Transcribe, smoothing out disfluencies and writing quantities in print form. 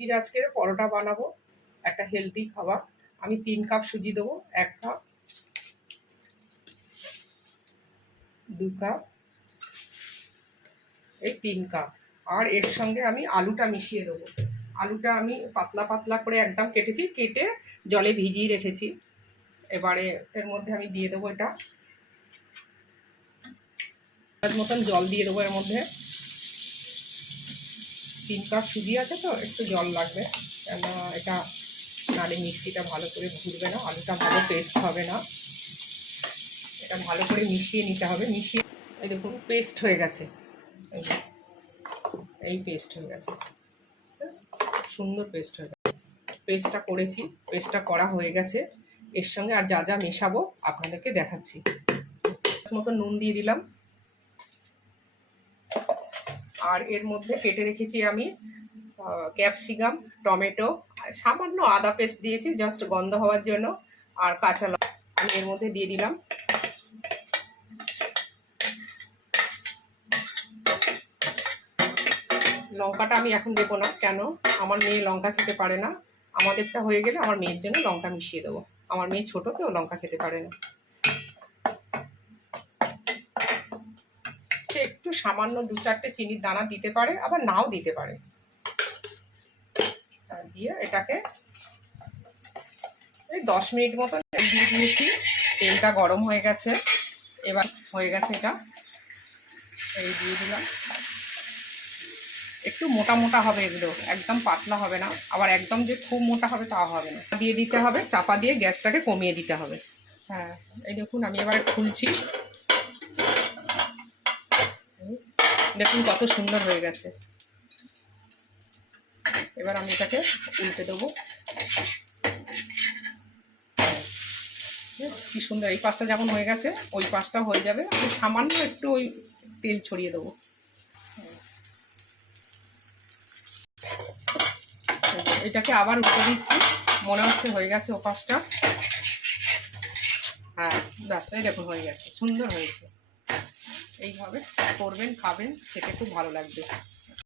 আজকে পরোটা বানাবো, একটা হেলদি খাবার। আমি 3 কাপ সুজি দেবো, 1 কাপ, 2 কাপ, এই 3 কাপ। আর এর সঙ্গে আমি আলুটা মিশিয়ে দেবো। আলুটা আমি পাতলা পাতলা করে একদম কেটেছি, কেটে জলে ভিজিয়ে রেখেছি। এবারে এর মধ্যে আমি দিয়ে দেবো এটা মতন জল দিয়ে দেবো। এর মধ্যে 3 কাপ সুজি আছে তো একটু জল লাগবে, কেন এটা নালে মিক্সিটা ভালো করে ঘুরবে না, আলুটা ভালো পেস্ট হবে না। এটা ভালো করে মিশিয়ে নিতে হবে। মিশিয়ে এই দেখুন পেস্ট হয়ে গেছে, এই পেস্ট হয়ে গেছে, সুন্দর পেস্ট হয়ে গেছে। পেস্টটা করেছি, পেস্টটা করা হয়ে গেছে। এর সঙ্গে আর যা যা মেশাবো আপনাদেরকে দেখাচ্ছি। মতো নুন দিয়ে দিলাম, আর এর মধ্যে কেটে রেখেছি আমি ক্যাপসিকাম, টমেটো, সামান্য আদা পেস্ট দিয়েছি জাস্ট গন্ধ হওয়ার জন্য, আর কাঁচা লঙ্কা আমি এর মধ্যে দিয়ে দিলাম। লঙ্কাটা আমি এখন দেবো না, কেন আমার মেয়ে লঙ্কা খেতে পারে না। আমাদেরটা হয়ে গেলে আমার মেয়ের জন্য লঙ্কা মিশিয়ে দেবো। আমার মেয়ে ছোটো তো, লঙ্কা খেতে পারে না। সে একটু সামান্য 2-4টে চিনির দানা দিতে পারে, আবার নাও দিতে পারে। দিয়ে এটাকে এই 10 মিনিট মতন দিয়ে দিয়েছি। তেলটা গরম হয়ে গেছে, এবার হয়ে গেছে এটা, এই দিয়ে দিলাম। একটু মোটা মোটা হবে এগুলো, একদম পাতলা হবে না, আবার একদম যে খুব মোটা হবে তা হবে না। দিয়ে দিতে হবে, চাপা দিয়ে গ্যাসটাকে কমিয়ে দিতে হবে। হ্যাঁ, এই দেখুন আমি এবার খুলছি, দেখুন কত সুন্দর হয়ে গেছে। এবার আমি এটাকে উল্টে দেবো। কি সুন্দর, এই পাশটা যেমন হয়ে গেছে ওই পাশটা হয়ে যাবে। আমি সামান্য একটু ওই তেল ছড়িয়ে দেবো। এটাকে আবার উল্টে দিচ্ছি, মনে হচ্ছে হয়ে গেছে ও পাশটা। হ্যাঁ ব্যাস, এই দেখুন হয়ে গেছে, সুন্দর হয়েছে। এইভাবে করবেন, খাবেন, খেতে খুব ভালো লাগবে।